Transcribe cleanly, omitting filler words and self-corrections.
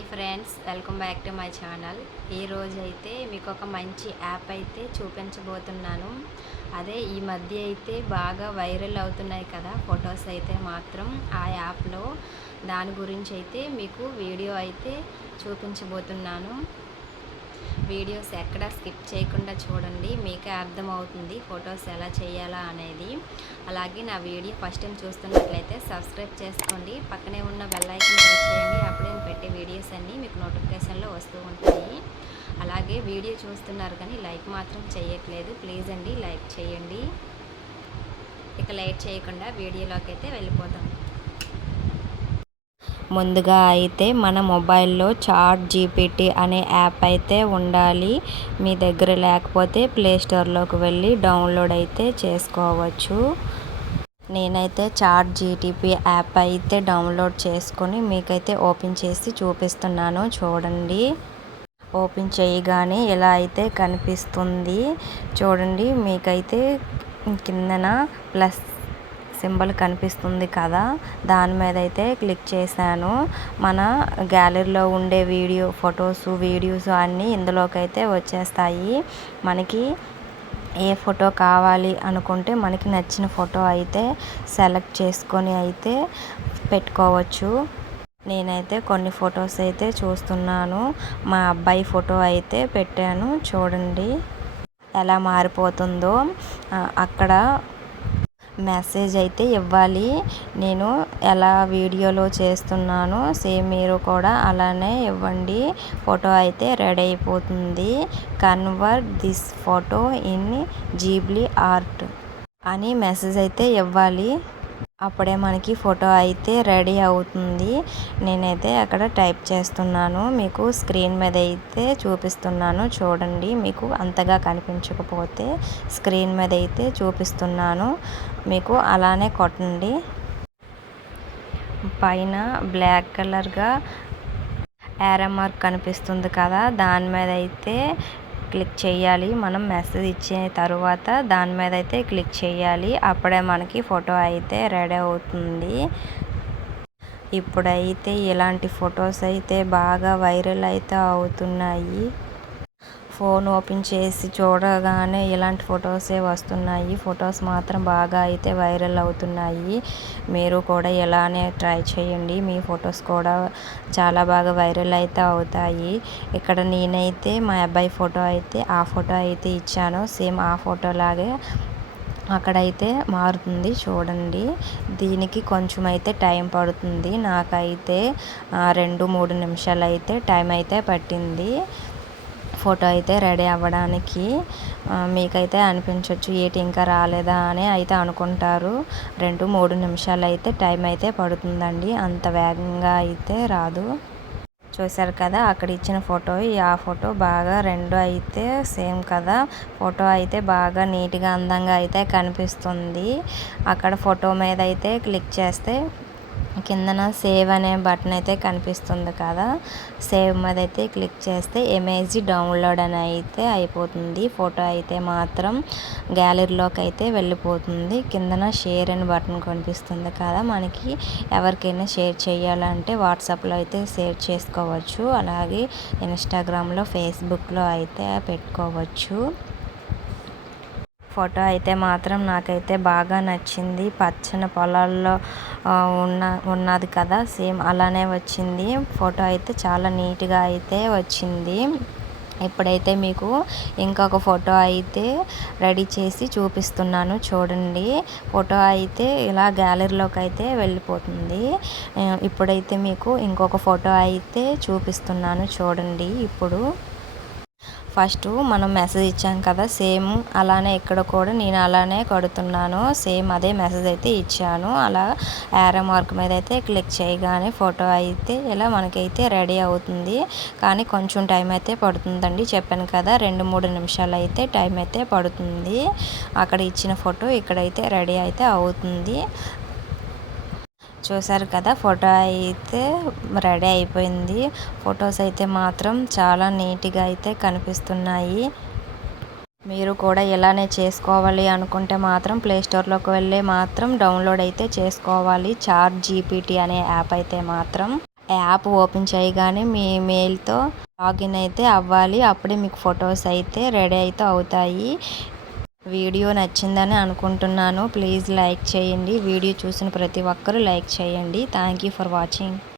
Hi friends, welcome back to my channel. ఈరోజు అయితే మీకు ఒక మంచి యాప్ అయితే చూపించబోతున్నాను. అదే ఈ మధ్య అయితే బాగా వైరల్ అవుతున్నాయి కదా ఫొటోస్ అయితే మాత్రం ఆ యాప్లో. దాని గురించి అయితే మీకు వీడియో అయితే చూపించబోతున్నాను. వీడియోస్ ఎక్కడ స్కిప్ చేయకుండా చూడండి, మీకే అర్థమవుతుంది ఫొటోస్ ఎలా చేయాలా అనేది. అలాగే నా వీడియో ఫస్ట్ టైం చూస్తున్నట్లయితే సబ్స్క్రైబ్ చేసుకోండి, పక్కనే ఉన్న బెల్ ఐకాన్ ప్రెస్ చేయండి. అప్పుడే నేను పెట్టే వీడియోస్ అన్నీ మీకు నోటిఫికేషన్లో వస్తూ ఉంటాయి. అలాగే వీడియో చూస్తున్నారు కానీ లైక్ మాత్రం చేయట్లేదు, ప్లీజ్ అండి లైక్ చేయండి. ఇక లేట్ చేయకుండా వీడియోలోకి అయితే వెళ్ళిపోతాం. ముందుగా అయితే మన మొబైల్లో చాట్ జీపీటీ అనే యాప్ అయితే ఉండాలి. మీ దగ్గర లేకపోతే ప్లే స్టోర్లోకి వెళ్ళి డౌన్లోడ్ అయితే చేసుకోవచ్చు. నేనైతే చాట్ జీటీపీ యాప్ అయితే డౌన్లోడ్ చేసుకొని మీకైతే ఓపెన్ చేసి చూపిస్తున్నాను, చూడండి. ఓపెన్ చేయగానే ఇలా అయితే కనిపిస్తుంది చూడండి. మీకైతే కిందన ప్లస్ సింబల్ కనిపిస్తుంది కదా, దాని మీద అయితే క్లిక్ చేశాను. మన గ్యాలరీలో ఉండే వీడియోస్ అన్నీ ఇందులోకి అయితే వచ్చేస్తాయి. మనకి ఏ ఫోటో కావాలి అనుకుంటే మనకి నచ్చిన ఫోటో అయితే సెలెక్ట్ చేసుకొని అయితే పెట్టుకోవచ్చు. నేనైతే కొన్ని ఫొటోస్ అయితే చూస్తున్నాను. మా అబ్బాయి ఫోటో అయితే పెట్టాను, చూడండి ఎలా మారిపోతుందో. అక్కడ మెసేజ్ అయితే ఇవ్వాలి. నేను ఎలా వీడియోలో చేస్తున్నానో సేమ్ మీరు కూడా అలానే ఇవ్వండి. ఫోటో అయితే రెడీ అయిపోతుంది. Convert this photo in Ghibli art అని మెసేజ్ అయితే ఇవ్వాలి. అప్పుడే మనకి ఫోటో అయితే రెడీ అవుతుంది. నేనైతే అక్కడ టైప్ చేస్తున్నాను, మీకు స్క్రీన్ మీద అయితే చూపిస్తున్నాను, చూడండి. మీకు అంతగా కనిపించకపోతే స్క్రీన్ మీద అయితే చూపిస్తున్నాను, మీకు అలానే కొట్టండి. పైన బ్లాక్ కలర్గా యారో మార్క్ కనిపిస్తుంది కదా, దాని మీద అయితే క్లిక్ చేయాలి. మనం మెసేజ్ ఇచ్చిన తర్వాత దాని మీద అయితే క్లిక్ చేయాలి. అప్పుడే మనకి ఫోటో అయితే రెడీ అవుతుంది. ఇప్పుడైతే ఇలాంటి ఫొటోస్ అయితే బాగా వైరల్ అయితే అవుతున్నాయి. ఫోన్ ఓపెన్ చేసి చూడగానే ఇలాంటి ఫొటోసే వస్తున్నాయి. ఫొటోస్ మాత్రం బాగా అయితే వైరల్ అవుతున్నాయి. మీరు కూడా ఇలానే ట్రై చేయండి, మీ ఫొటోస్ కూడా చాలా బాగా వైరల్ అయితే అవుతాయి. ఇక్కడ నేనైతే మా అబ్బాయి ఫోటో అయితే ఇచ్చాను. సేమ్ ఆ ఫోటో లాగే అక్కడైతే మారుతుంది, చూడండి. దీనికి కొంచెం అయితే టైం పడుతుంది. నాకైతే 2-3 నిమిషాలు అయితే టైం అయితే పట్టింది ఫోటో అయితే రెడీ అవ్వడానికి. మీకైతే అనిపించవచ్చు ఏంటి ఇంకా రాలేదా అని అయితే అనుకుంటారు. 2-3 నిమిషాలు అయితే టైం అయితే పడుతుందండి, అంత వేగంగా అయితే రాదు. చూశారు కదా, అక్కడ ఇచ్చిన ఫోటో ఆ ఫోటో బాగా రెండు అయితే సేమ్ కదా. ఫోటో అయితే బాగా నీట్గా అందంగా అయితే కనిపిస్తుంది. అక్కడ ఫోటో మీద అయితే క్లిక్ చేస్తే కిందన సేవ్ అనే బటన్ అయితే కనిపిస్తుంది కదా, సేవ్ మీద అయితే క్లిక్ చేస్తే ఇమేజ్ డౌన్లోడ్ అని అయితే అయిపోతుంది. ఫోటో అయితే మాత్రం గ్యాలరీలోకి అయితే వెళ్ళిపోతుంది. కిందన షేర్ అనే బటన్ కనిపిస్తుంది కదా, మనకి ఎవరికైనా షేర్ చేయాలంటే వాట్సాప్లో అయితే షేర్ చేసుకోవచ్చు. అలాగే ఇన్స్టాగ్రామ్లో, ఫేస్బుక్లో అయితే పెట్టుకోవచ్చు. ఫోటో అయితే మాత్రం నాకైతే బాగా నచ్చింది. పచ్చని పొలాల్లో ఉన్నది కదా, సేమ్ అలానే వచ్చింది. ఫోటో అయితే చాలా నీట్గా అయితే వచ్చింది. ఇప్పుడైతే మీకు ఇంకొక ఫోటో అయితే రెడీ చేసి చూపిస్తున్నాను, చూడండి. ఫోటో అయితే ఇలా గ్యాలరీలోకి అయితే వెళ్ళిపోతుంది. ఇప్పుడైతే మీకు ఇంకొక ఫోటో అయితే చూపిస్తున్నాను, చూడండి. ఇప్పుడు ఫస్ట్ మనం మెసేజ్ ఇచ్చాం కదా, సేమ్ అలానే ఇక్కడ కూడా నేను అలానే కొడుతున్నాను. సేమ్ అదే మెసేజ్ అయితే ఇచ్చాను. అలా యారో మార్క్ మీద అయితే క్లిక్ చేయగానే ఫోటో అయితే ఇలా మనకైతే రెడీ అవుతుంది. కానీ కొంచెం టైం అయితే పడుతుందండి, చెప్పాను కదా 2-3 నిమిషాలు అయితే టైం అయితే పడుతుంది. అక్కడ ఇచ్చిన ఫోటో ఇక్కడైతే రెడీ అయితే అవుతుంది. చూసారు కదా, ఫోటో అయితే రెడీ అయిపోయింది. ఫొటోస్ అయితే మాత్రం చాలా నీట్గా అయితే కనిపిస్తున్నాయి. మీరు కూడా ఇలానే చేసుకోవాలి అనుకుంటే మాత్రం ప్లే స్టోర్లోకి వెళ్ళి మాత్రం డౌన్లోడ్ అయితే చేసుకోవాలి. చాట్ జీపీటీ అనే యాప్ అయితే మాత్రం యాప్ ఓపెన్ చేయగానే మీ మెయిల్తో లాగిన్ అయితే అవ్వాలి. అప్పుడే మీకు ఫొటోస్ అయితే రెడీ అయితే అవుతాయి. వీడియో నచ్చిందని అనుకుంటున్నాను. ప్లీజ్ లైక్ చేయండి. వీడియో చూసిన ప్రతి ఒక్కరూ లైక్ చేయండి. Thank you for watching.